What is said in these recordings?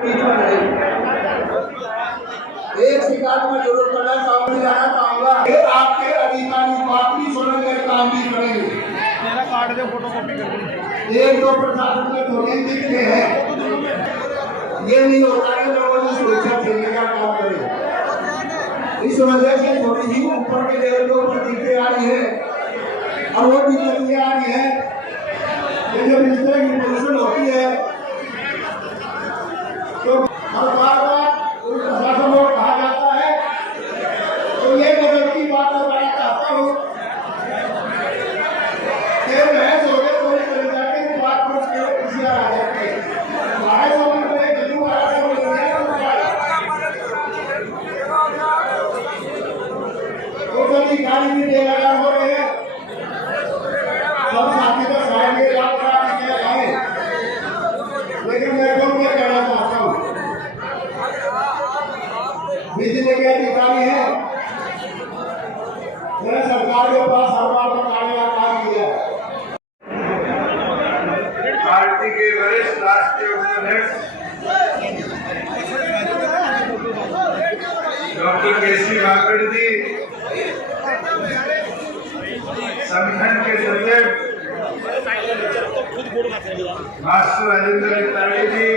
एक शिकायत में जरूरत पड़ा काम में जाना चाहूंगा, आपके अधिकारी बात भी सुनेंगे, काम भी करेंगे। मेरा कार्ड दे, फोटो कॉपी कर दो। एक दो प्रशासन में थोड़ी दिखते हैं, ये नहीं होता है लोगों ने सुरक्षा देने का काम करे। इस वजह से थोड़ी ही ऊपर के लेवल के ऊपर दिक्कतें आ रही है, और वो दिक्कतें आ रही है कि जब इस तरह की पोजिशन होती है तो हर बार प्रशासन को कहा जाता है। तो ये गजब की बात बताना चाहता हूँ कि बहस हो गए थोड़ी चले जाके बात कुछ किसी आ जाती है। गाड़ी भी दे लगा हो रहे हैं, सब साथी का साथ में बात कराने के आए, लेकिन मैं क्यों क्या कहना चाहता हूँ, बिजली के अधिकारी हैं, मैंने सरकार के पास हर बार बताने का काम किया। पार्टी के वरिष्ठ राष्ट्रीय उपाध्यक्ष डॉक्टर केसी वाकड़ जी, संगठन के सचिव मास्टर राजेंद्र तिवारी जी,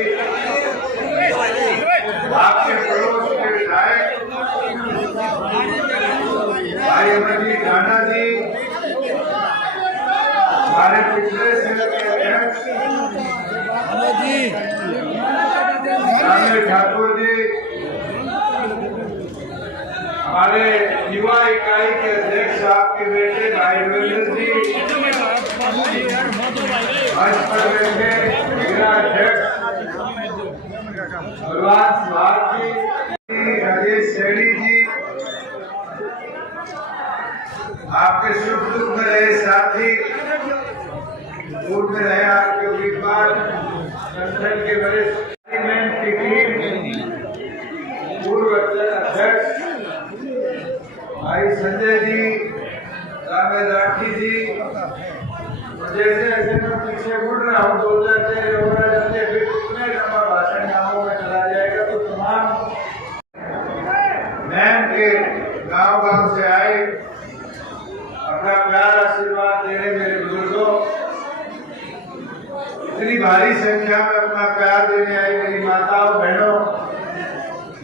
आपके पड़ोस के विधायक भाई अमरजीत ढांडा जी, हमारे पिछले सेल के अध्यक्ष ठाकुर जी, हमारे युवा इकाई के अध्यक्ष आपके बेटे भाई रविंद्र जी, भाजपा के जिला अध्यक्ष भगवान सुहाग जी, राजेश सैनी जी, आपके सुख दुख में रहे साथी, दूर में रहे आपके उम्मीदवार, संगठन के वरिष्ठ पूर्व अध्यक्ष भाई संजय जी, रामेश राठी जी, जैसे ऐसे मैं पीछे मुड़ रहा हूँ, दो जाते फिर उतने लंबा भाषण गाँवों में चला जाएगा। तो तमाम मैम के गांव से आए, अपना प्यार आशीर्वाद देने मेरे बुजुर्गों, इतनी भारी संख्या में अपना प्यार देने आई मेरी माताओं बहनों,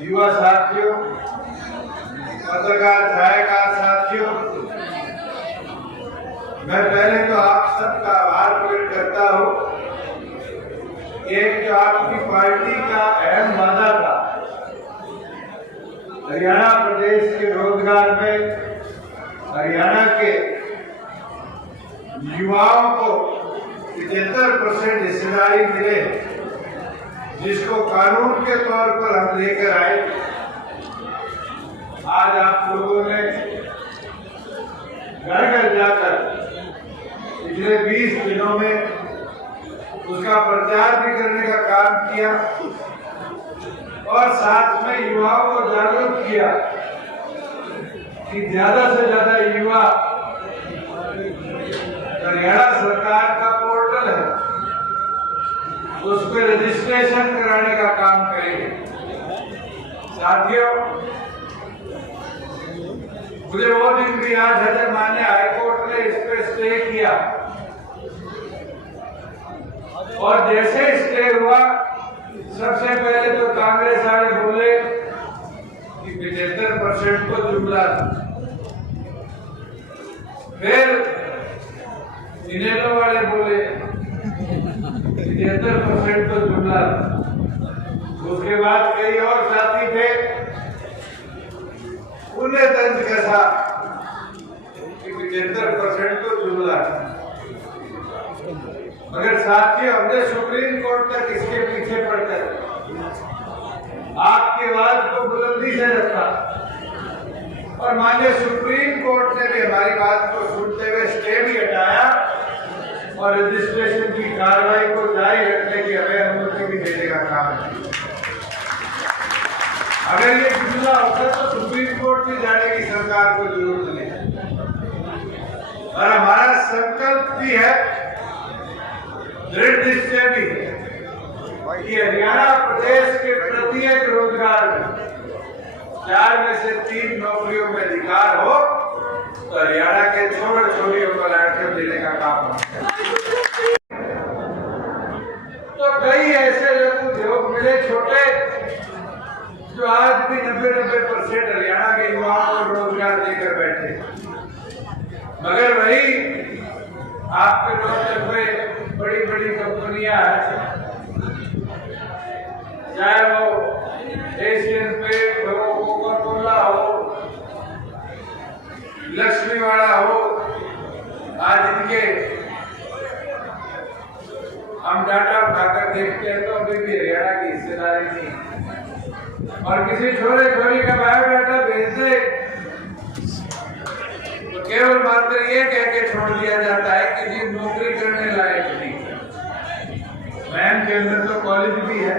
युवा साथियों, पत्रकार छायाकार साथियों, मैं पहले तो आप सबका आभार प्रकट करता हूँ। एक जो आपकी पार्टी का अहम वादा था, हरियाणा प्रदेश के रोजगार में हरियाणा के युवाओं को 75% हिस्सेदारी मिले, जिसको कानून के तौर पर हम लेकर आए। आज आप लोगों ने घर घर जाकर पिछले 20 दिनों में उसका प्रचार भी करने का काम किया और साथ में युवाओं को जागरूक किया कि ज्यादा से ज्यादा युवा हरियाणा सरकार का पोर्टल है, उस पर रजिस्ट्रेशन कराने का काम करेंगे। साथियों, मुझे वो दिन भी याद है जब माननीय हाईकोर्ट ने इस पर स्टे किया, और जैसे स्टे हुआ सबसे पहले तो कांग्रेस वाले बोले कि 75% को जुमला था, फिर इनेलो वाले बोले 75% को जुमला था, उसके बाद कई और साथी थे, उन्हें तंज कसा कि 75% तो जुमला था। मगर साथियों, हमने सुप्रीम कोर्ट तक इसके पीछे पड़कर आपकी आवाज को बुलंदी से रखा, और माननीय सुप्रीम कोर्ट ने भी हमारी बात को सुनते हुए स्टे भी हटाया और रजिस्ट्रेशन की कार्रवाई को जारी रखने की हमें अनुमति भी देने का काम है। अगर ये जुमला होता तो सुप्रीम कोर्ट में जाने की सरकार को जरूरत नहीं। और हमारा संकल्प भी है, दृढ़ निश्चय भी है कि हरियाणा प्रदेश के 4 में से 3 नौकरियों में अधिकार हो तो हरियाणा के छोटे छोटियों को लैपटॉप देने का काम है। तो कई ऐसे लघु उद्योग मिले छोटे जो आज भी 90% हरियाणा के युवाओं को रोजगार देकर बैठे, मगर वही आपके रोहतक में बड़ी बड़ी कंपनियां हैं, चाहे वो एशियन पेंट हो, कोका कोला हो, लक्ष्मी वाला हो, आज इनके हम डाटा उठाकर देखते हैं तो अभी भी हरियाणा की हिस्सेदारी नहीं। और किसी छोरे छोरी का बायोडाटा भेज दे तो केवल मात्र ये कह के छोड़ दिया जाता है कि जी नौकरी करने लायक नहीं। मैम के अंदर तो कॉलेज भी है,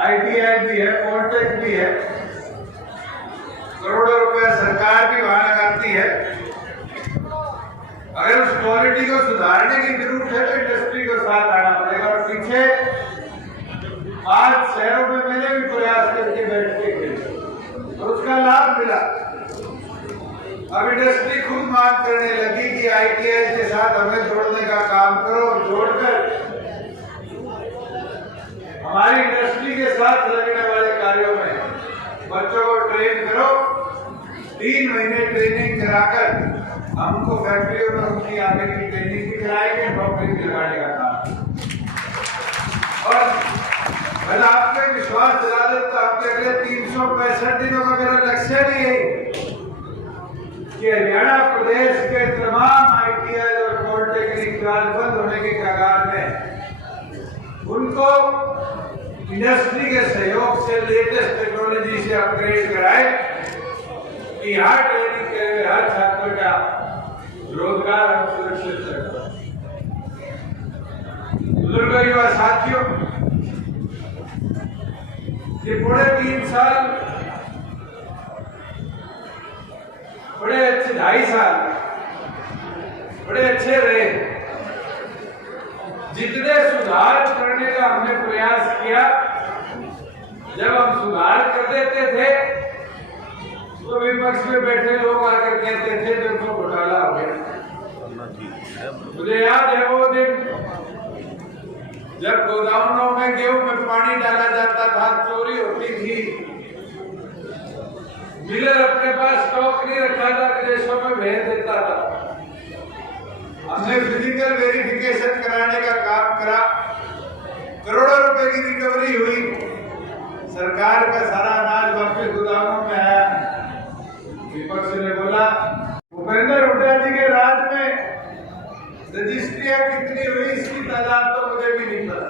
ITI भी है, पॉलिटेक्निक भी है, करोड़ों रुपए सरकार भी वहां लगाती है। अगर उस क्वालिटी को सुधारने की जरूरत है तो इंडस्ट्री को साथ आना पड़ेगा। और पीछे 5 शहरों में मैंने भी प्रयास करके बैठ के गए तो उसका लाभ मिला। अब इंडस्ट्री खुद मांग करने लगी कि ITI के साथ हमें जोड़ने का काम करो, जोड़कर हमारी इंडस्ट्री के साथ लगने वाले कार्यों में बच्चों को ट्रेन करो। 3 महीने ट्रेनिंग कराकर हमको फैक्ट्रियों में उनकी आगे की ट्रेनिंग भी कराएंगे, नौकरी दिलवाने का काम। और मैं आपको विश्वास दिला देता हूं कि अगले 365 दिनों का मेरा लक्ष्य भी है कि हरियाणा प्रदेश के तमाम ITI और पॉलिटेक्निक बंद होने के कगार में उनको इंडस्ट्री के सहयोग से लेटेस्ट टेक्नोलॉजी से अपग्रेड कराए कि हर ट्रेनिंग के हुए हर छात्र का रोजगार हम सुरक्षित करें। बुजुर्गों, युवा साथियों, ये पूरे 3 साल बड़े अच्छे, 2.5 साल बड़े अच्छे रहे। जितने सुधार करने का हमने प्रयास किया, जब हम सुधार कर देते थे तो विपक्ष में बैठे लोग आकर कहते थे देखो घोटाला हो गया। मुझे याद है वो दिन जब गोदामों में गेहूं में पानी डाला जाता था, चोरी होती थी, मिलर अपने पास स्टॉक नहीं रखा था, विदेशों में भेज देता था। हमने फिजिकल वेरिफिकेशन कराने का काम करा, करोड़ों रुपए की रिकवरी हुई, सरकार का सारा अनाज वापस गोदामों में आया। विपक्ष ने बोला भूपेंद्र हुड्डा जी के राज में रजिस्ट्रियां कितनी हुई इसकी तादाद तो मुझे भी नहीं पता,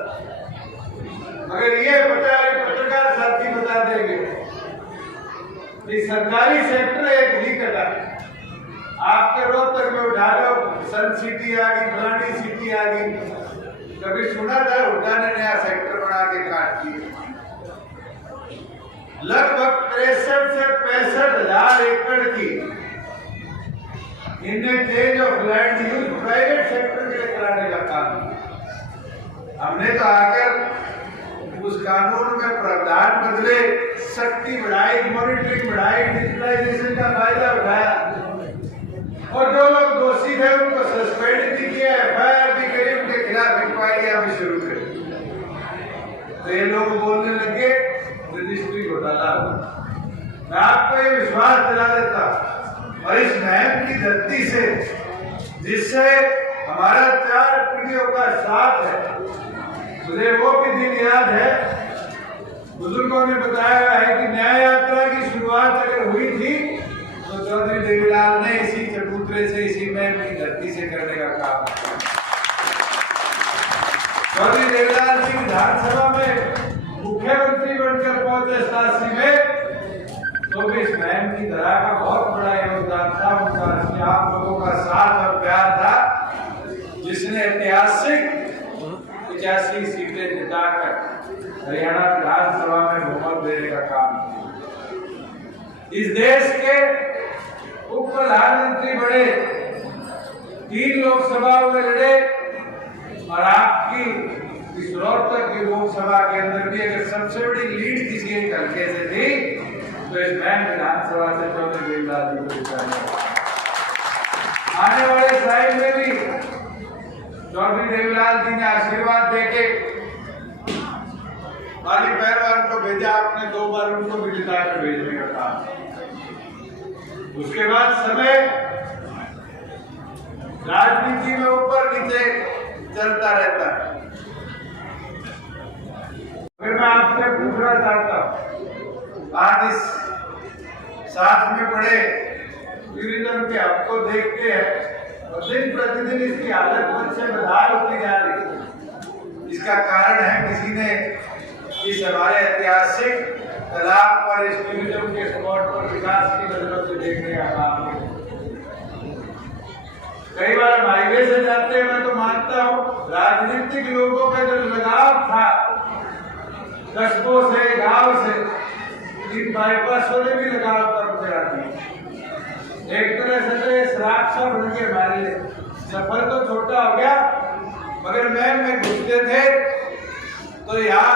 मगर ये पत्रकार साथी बता देंगे कि सरकारी सेक्टर एक भी कटा। आपके रोहतक में उठा लो, सन सिटी आ गई, फलानी सिटी आ गई, कभी सुना था हुड्डा ने नया सेक्टर बना के काट दिया। लगभग 63 से 65,000 एकड़ की इनने change of land use private sector के लिए कराने का काम। हमने तो आकर उस कानून में प्रावधान बदले, सख्ती बढ़ाई, मॉनिटरिंग बढ़ाई, डिजिटलाइजेशन का फायदा उठाया और जो लोग दोषी थे उनको सस्पेंड भी किया, FIR भी करी, उनके खिलाफ इंक्वायरियां भी शुरू करी। तो ये लोग बोलने लगे रजिस्ट्री घोटाला। मैं आपको ये विश्वास दिला देता और इस महम की धरती से, जिससे हमारा 4 पीढ़ियों का साथ है, मुझे वो भी दिन याद है, बुजुर्गों ने बताया है कि न्याय यात्रा की शुरुआत अगर हुई थी तो चौधरी देवीलाल ने इसी चबूतरे से, इसी महम की धरती से करने का काम किया। चौधरी देवीलाल जी विधानसभा में मुख्यमंत्री बनकर पहुंचे 87 में, तो भी इस महम की धरा का बहुत बड़ा योगदान था उनका, आप लोगों का साथ और प्यार था, जिसने ऐतिहासिक 85 सीटें जिताकर हरियाणा विधानसभा में बहुमत देने का काम किया। इस देश के उप प्रधानमंत्री बने, 3 लोकसभाओं में लड़े और आपकी इस रोहतक की लोकसभा के अंदर भी अगर सबसे बड़ी लीड किसी एक हल्के से थी तो इस मैन विधानसभा से चौधरी देवलाल जी को जिताने आने वाले टाइम में भी चौधरी देवलाल जी ने आशीर्वाद देके वाली पहलवान को भेजा, आपने 2 बार उनको भी जिता कर भेजने का काम। उसके बाद समय राजनीति में ऊपर नीचे चलता रहता है। फिर मैं आपसे पूछना चाहता हूँ, आज इस साथ में पड़े टूरिज्म के आपको देखते हैं और दिन प्रतिदिन इसकी हालत मन से बदहाल होती जा रही है। इसका कारण है किसी ने इस हमारे ऐतिहासिक तालाब पर इस टूरिज्म के स्पॉट पर विकास की नजरों से देखने का काम किया। कई बार हम हाईवे से जाते हैं, मैं तो मानता हूँ राजनीतिक लोगों का जो लगाव था कस्बों से, गांव से, इन बाईपासों ने भी लगाव कर दिया। एक तरह से तो ये शराब सा बन के हमारे लिए सफर तो छोटा हो गया, मगर मैम में घुसते थे तो यहाँ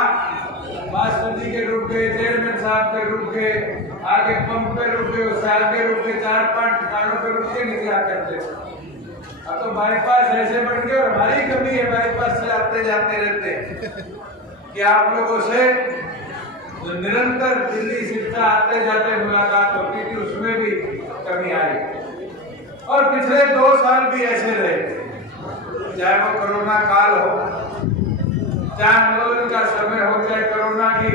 मास्टर जी के रुक गए, चेयरमैन साहब के रुक गए, आगे पंप पे रुक गए, उससे आगे रुक गए, 4-5 ठिकानों पे रुक के निकला करते। अब तो बाईपास ऐसे बन गए और हमारी कमी है, बाईपास से आते जाते रहते कि आप लोगों से जो निरंतर दिल्ली शिक्षा आते जाते मुलाकात होती थी उसमें भी कमी आई। और पिछले 2 साल भी ऐसे रहे, चाहे वो कोरोना काल हो, चाहे आंदोलन का समय हो, चाहे कोरोना की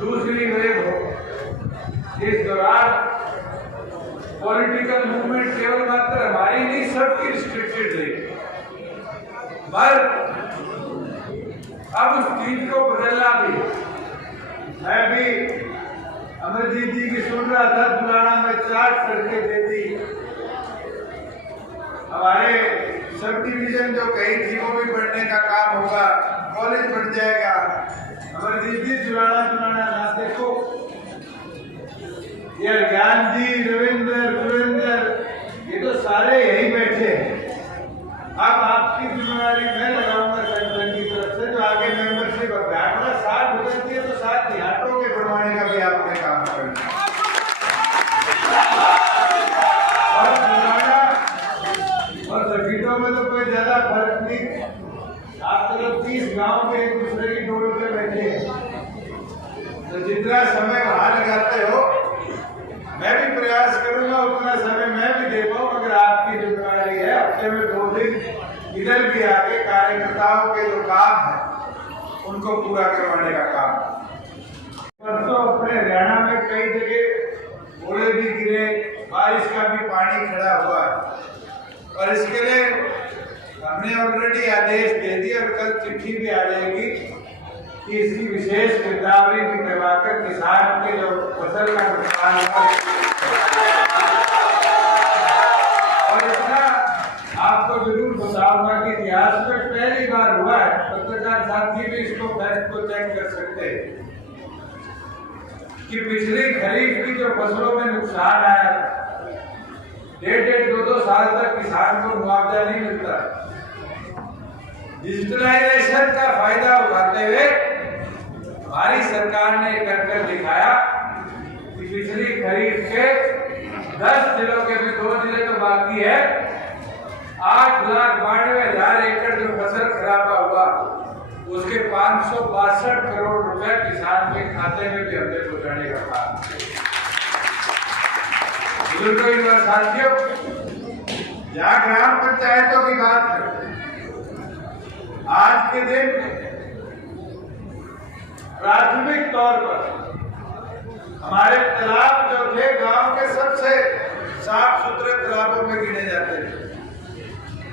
दूसरी वेव हो। इस दौरान पॉलिटिकल मूवमेंट केवल मात्र हमारी नहीं, सबकी रिस्ट्रिक्टेड रही। पर अब उस चीज को बदलना भी, मैं भी अमरजीत जी की सुन रहा था, पुराना में 4 सड़कें दे दी, हमारे सब डिवीजन जो कही थी वो भी बढ़ने का काम होगा, कॉलेज बढ़ जाएगा। अमरजीत जी जुलाना ना देखो, ये ज्ञान जी, रविंद्र, सुरेंद्र, ये तो सारे यही बैठे हैं। अब आपकी जिम्मेदारी मैं लगाऊंगा संगठन की तरफ से, जो आगे मेंबरशिप अभियान 7 बदलती है तो 7 घाटों के बढ़वाने का भी आपने काम करना और सर्किटों में तो कोई ज्यादा फर्क नहीं। आप तो 30 गांव के एक दूसरे की डोर पे बैठे हैं, तो जितना समय वहां लगाते हो मैं भी प्रयास करूंगा उतना समय मैं भी दे पाऊं, मगर आपकी जिम्मेदारी है हफ्ते में 2 दिन इधर भी आके कार्यकर्ताओं के जो काम है उनको पूरा करवाने का काम। परसों अपने हरियाणा में कई जगह ओले भी गिरे, बारिश का भी पानी खड़ा हुआ है और इसके लिए हमने ऑलरेडी आदेश दे दिए और कल चिट्ठी भी आ जाएगी कि इसकी विशेष गिरदावरी भी करवाकर किसान के जो फसल का नुकसान हुआ। और इतना आपको जरूर बताऊंगा कि इतिहास में पहली बार हुआ है, पत्रकार साथी भी इसको फैक्ट को चेक कर सकते हैं कि पिछली खरीफ की जो फसलों में नुकसान आया, 1.5-2 साल तक किसान को मुआवजा नहीं मिलता। डिजिटलाइजेशन का फायदा उठाते हुए हमारी सरकार ने कर दिखाया कि पिछली खरीफ के 10 जिलों के भी 2 जिले तो बाकी है, 8,92,000 एकड़ जो फसल खराबा हुआ उसके 562 करोड़ रुपए किसान के खाते में भी हमने पहुंचाने का काम। बुजुर्गों साथियों, जहाँ ग्राम पंचायतों की बात है, आज के दिन प्राथमिक तौर पर हमारे तालाब जो थे गांव के सबसे साफ सुथरे तालाबों में गिने जाते थे।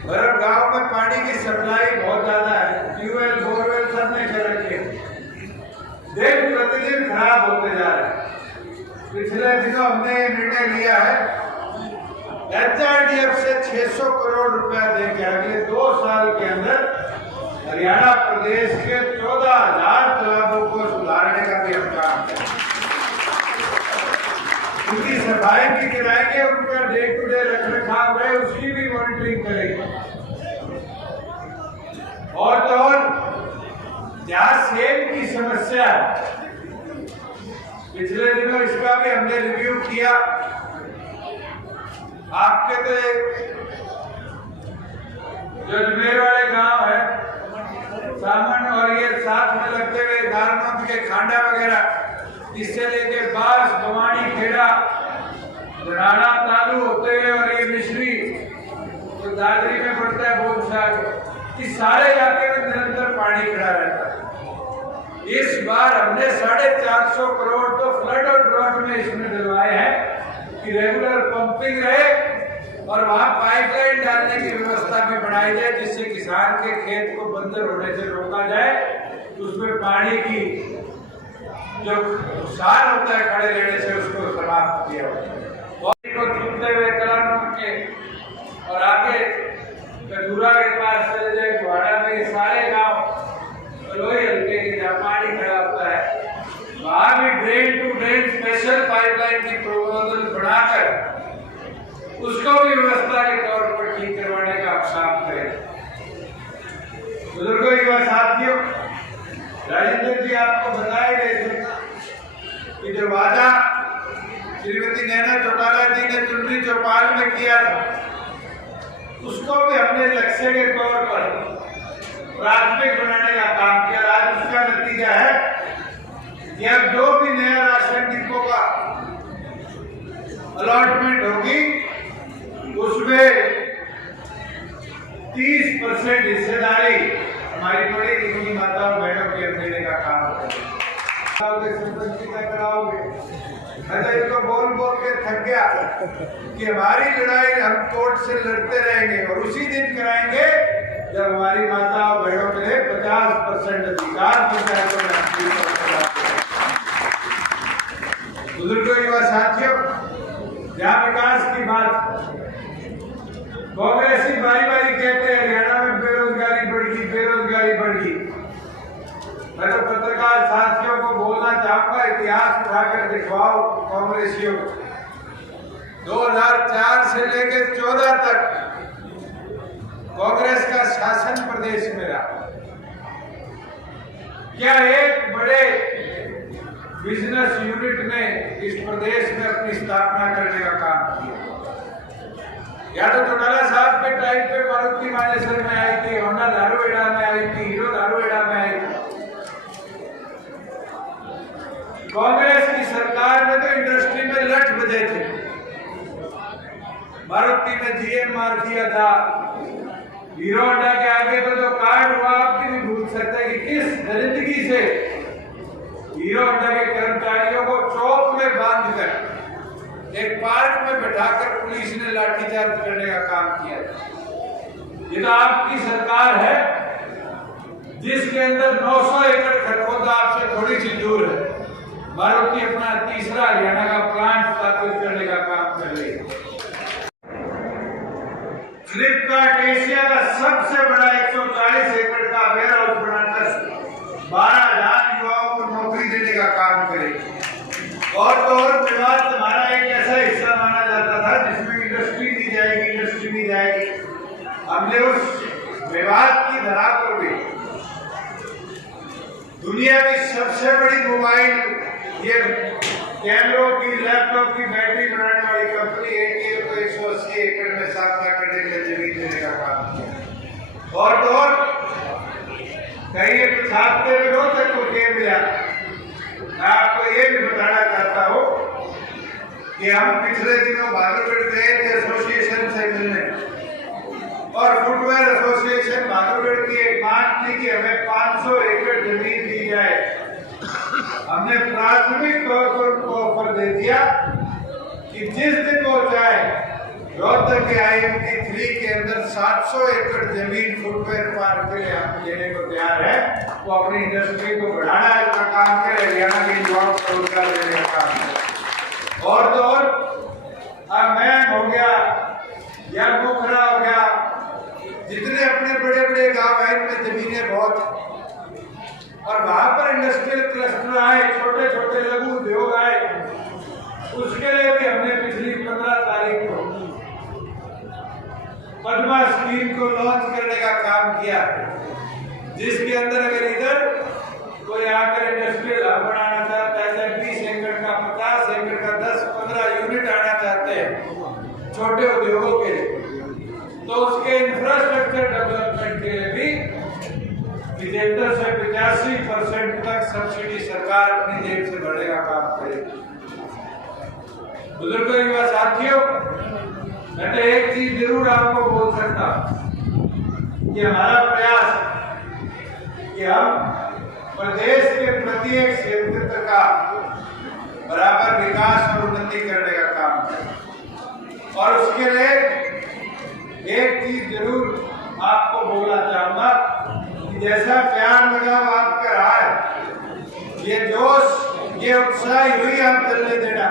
और गांव में पानी की सप्लाई बहुत ज्यादा है, ट्यूबवेल बोरवेल सब ने कर रखे, दिन प्रतिदिन खराब होते जा रहे हैं। पिछले दिनों हमने निर्णय लिया है HRDF से 600 करोड़ रुपया देकर अगले 2 साल के अंदर हरियाणा प्रदेश के 14,000 तालाबों को सुधारने का भी हम काम करेंगे। उनकी सफाई भी कराएंगे, उनका डे टू डे रखरखाव है उसकी भी मॉनिटरिंग करेंगे। और तो और जहाँ सेब की समस्या है, पिछले दिनों इसका भी हमने रिव्यू किया। आपके तो जो अजमेर वाले गांव है सामन और ये साथ में लगते हुए दारमंद के खांडा वगैरह, इससे लेके बास भवानी खेड़ा धराड़ा तालू होते हुए और ये मिश्री तो दादरी में पड़ता है बहुत सारे, इस सारे इलाके में निरंतर पानी खड़ा रहता है। इस बार हमने 450 करोड़ तो फ्लड और ड्रॉट में इसमें डलवाए हैं कि रेगुलर पंपिंग रहे और वहां पाइपलाइन डालने की व्यवस्था भी बनाई जाए, जिससे किसान के खेत को बंजर होने से रोका जाए, उसमें पानी की जो नुकसान होता है खड़े रहने से उसको समाप्त किया को चुनते हुए कलानौर के और आगे कटूरा के पास चले जाए गुहाड़ा में, ये सारे गांव लोही हल्के के जहाँ पानी खड़ा होता है वहां भी drain to drain special pipeline की प्रपोजल बनाकर उसको भी व्यवस्था के तौर पर ठीक करवाने का आप काम करें। बुजुर्गों युवा साथियों, राजेंद्र जी आपको बताए गए थे कि जो वादा श्रीमती नैना चौटाला जी ने चुनरी चौपाल में किया था, उसको भी हमने लक्ष्य के तौर पर प्राथमिक बनाने का काम किया। आज उसका नतीजा है कि अब जो भी नया राशन डिपो का अलॉटमेंट होगी उसमें 30% हिस्सेदारी हमारी बड़ी इतनी माता और बहनों की देने का काम करेंगे। सरपंची का कराओगे, मैं तो इनको बोल बोल के थक गया कि हमारी लड़ाई हम कोर्ट से लड़ते रहेंगे और उसी दिन कराएंगे जब हमारी माता और बहनों के लिए 50% अधिकार पंचायतों में। बुजुर्गों युवा साथियों, जहाँ विकास की बात कांग्रेस ही बारी बारी कहते हैं हरियाणा में बेरोजगारी बढ़ गई, बेरोजगारी बढ़ गई। मैं तो पत्रकार साथियों को बोलना चाहूंगा, इतिहास उठाकर दिखवाओ कांग्रेसियों को। 2004 से लेकर 14 तक कांग्रेस का शासन प्रदेश में रहा। क्या एक बड़े बिजनेस यूनिट ने इस प्रदेश में अपनी स्थापना करने का काम किया? या तो चौटाला साहब के टाइम पे मारुति मानेसर में आई थी, होंडा धारूहेड़ा में आई थी, हीरो धारूहेड़ा में आई थी। कांग्रेस की सरकार में तो इंडस्ट्री में लठ बजे थे। मारुति ने जीएम मार दिया था, हीरो होंडा के आगे तो जो कार्ड हुआ आप भी नहीं भूल सकते कि किस दरिंदगी से हीरो होंडा के कर्मचारियों को चौक में बांधकर एक पार्क में बैठाकर पुलिस ने लाठीचार्ज करने का काम किया। ये तो आपकी सरकार है जिसके अंदर 900 एकड़ खरखोदा आपसे थोड़ी सी दूर है। मारुति अपना तीसरा हरियाणा का प्लांट स्थापित करने का काम कर रही है। फ्लिपकार्ट एशिया का सबसे बड़ा 140 एकड़ का वेयर हाउस बनाकर 12,000 युवाओं को नौकरी देने का काम करेगी। और तो और विवाद हमारा एक ऐसा हिस्सा माना जाता था जिसमें इंडस्ट्री दी जाएगी, इंडस्ट्री दी जाएगी। हमने उस विवाद की धरा पर भी दुनिया की सबसे बड़ी मोबाइल ये कैमरों की, लैपटॉप की बैटरी बनाने वाली कंपनी एटीएल को 180 एकड़ में स्थापना करने के लिए जमीन देने का काम किया। और तो और कहीं छात्र विरोध को क्या मिला। मैं आपको ये भी बताना चाहता हूँ कि हम पिछले दिनों भागलपुर गए थे एसोसिएशन से मिलने और फुटवेयर एसोसिएशन भागलपुर की एक मांग थी कि हमें 500 एकड़ जमीन दी जाए। हमने प्राथमिक तौर पर उनको ऑफर दे दिया कि जिस दिन वो चाहे रोहतक के IMT 3 के अंदर 700 एकड़ जमीन फुटवेयर पार्क के लिए हम देने को तैयार है। वो अपनी इंडस्ट्री को बढ़ाना का काम करे, हरियाणा के युवाओं को रोजगार देने का काम करे। और तो और अब मैं हो गया या पोखरा हो गया, जितने अपने बड़े बड़े गांव हैं इनमें जमीनें बहुत और वहां पर इंडस्ट्रियल क्लस्टर आए, छोटे छोटे लघु उद्योग आए, उसके लिए भी हमने पिछली 15 तारीख को पद्मा स्कीम को लॉन्च करने का काम किया, जिसके अंदर अगर इधर कोई आकर इंडस्ट्रियल हब बनाना चाहता है 20 एकड़ का छोटे उद्योगों के लिए, तो उसके इंफ्रास्ट्रक्चर डेवलपमेंट के लिए भी 75 से 85% तक सब्सिडी सरकार अपनी जेब से भरने का काम करेगी। बुजुर्गों व साथियों, मैं तो एक चीज जरूर आपको बोल सकता हूं कि हमारा प्रयास कि हम प्रदेश के प्रत्येक क्षेत्र का बराबर विकास और उन्नति करने का काम करें। और उसके लिए एक चीज जरूर आपको बोलना चाहूंगा कि जैसा प्यार लगाव आपका रहा है, ये जोश, ये उत्साही हुई हम चलने देना,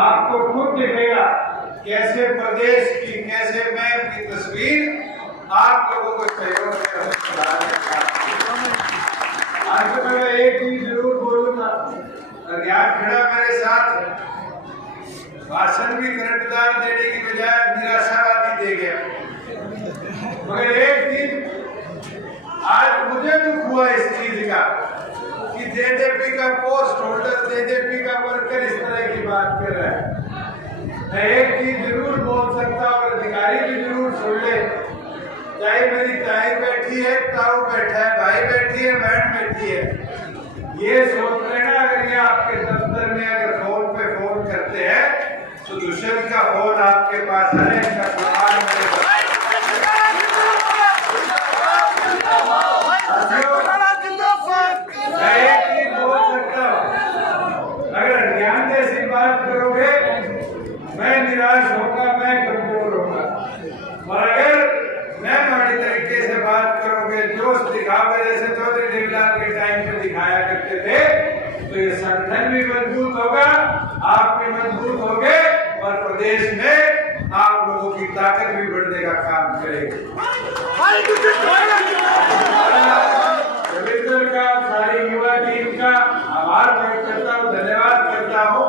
आपको खुद दिखेगा कैसे प्रदेश की, कैसे मैप की तस्वीर आप लोगों को सहयोग से आज तो मैं एक चीज जरूर बोलूंगा, ज्ञान खड़ा मेरे साथ भाषण भी करंटदार देने की बजाय निराशावादी दे गया, मगर एक चीज आज मुझे दुख हुआ इस चीज का कि जेजेपी का पोस्ट होल्डर, जेजेपी का वर्कर इस तरह की बात कर रहा है। मैं एक चीज जरूर बोल सकता हूँ और अधिकारी भी जरूर सुन ले, चाहे मेरी ताई बैठी है, ताऊ बैठा है, भाई बैठी है, बहन बैठी है, ये सोच लेना अगर ये आपके दफ्तर में अगर फोन पे फोन करते हैं तो दुष्यंत का फोन आपके पास है, इनका सवाल मेरे पास। मैं एक चीज बोल सकता हूँ, अगर ज्ञान जैसी बात करोगे मैं निराश होगा, मैं कमजोर होगा, और अगर मैं बड़ी तरीके से बात करोगे, जोश दिखाओगे जैसे चौधरी देवीलाल के टाइम पे दिखाया करते थे, तो ये संगठन भी मजबूत होगा, आप भी मजबूत होंगे और प्रदेश में आप लोगों की ताकत भी बढ़ने का काम करेगी। रविंद्र का, सारी युवा टीम का आभार व्यक्त करता हूँ, धन्यवाद करता हूँ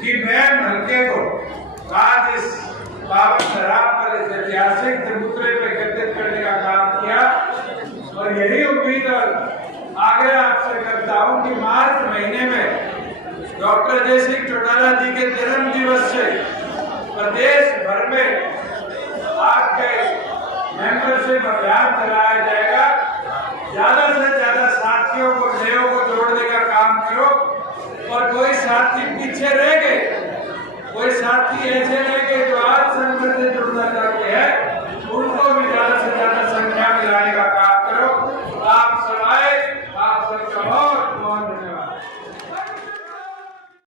कि मैं हल्के को आज इस पावन शराब पर इस ऐतिहासिक चबूतरे पे एकत्रित करने का काम किया, और यही उम्मीद और आग्रह आपसे करता हूँ कि मार्च महीने में डॉक्टर अजय सिंह चौटाला जी के जन्म दिवस से प्रदेश भर में आपके मेंबरशिप अभियान चलाया जाएगा। ज्यादा से ज्यादा साथियों को, नयों को जोड़ने का काम करो, और कोई साथी पीछे रह गए, कोई साथी ऐसे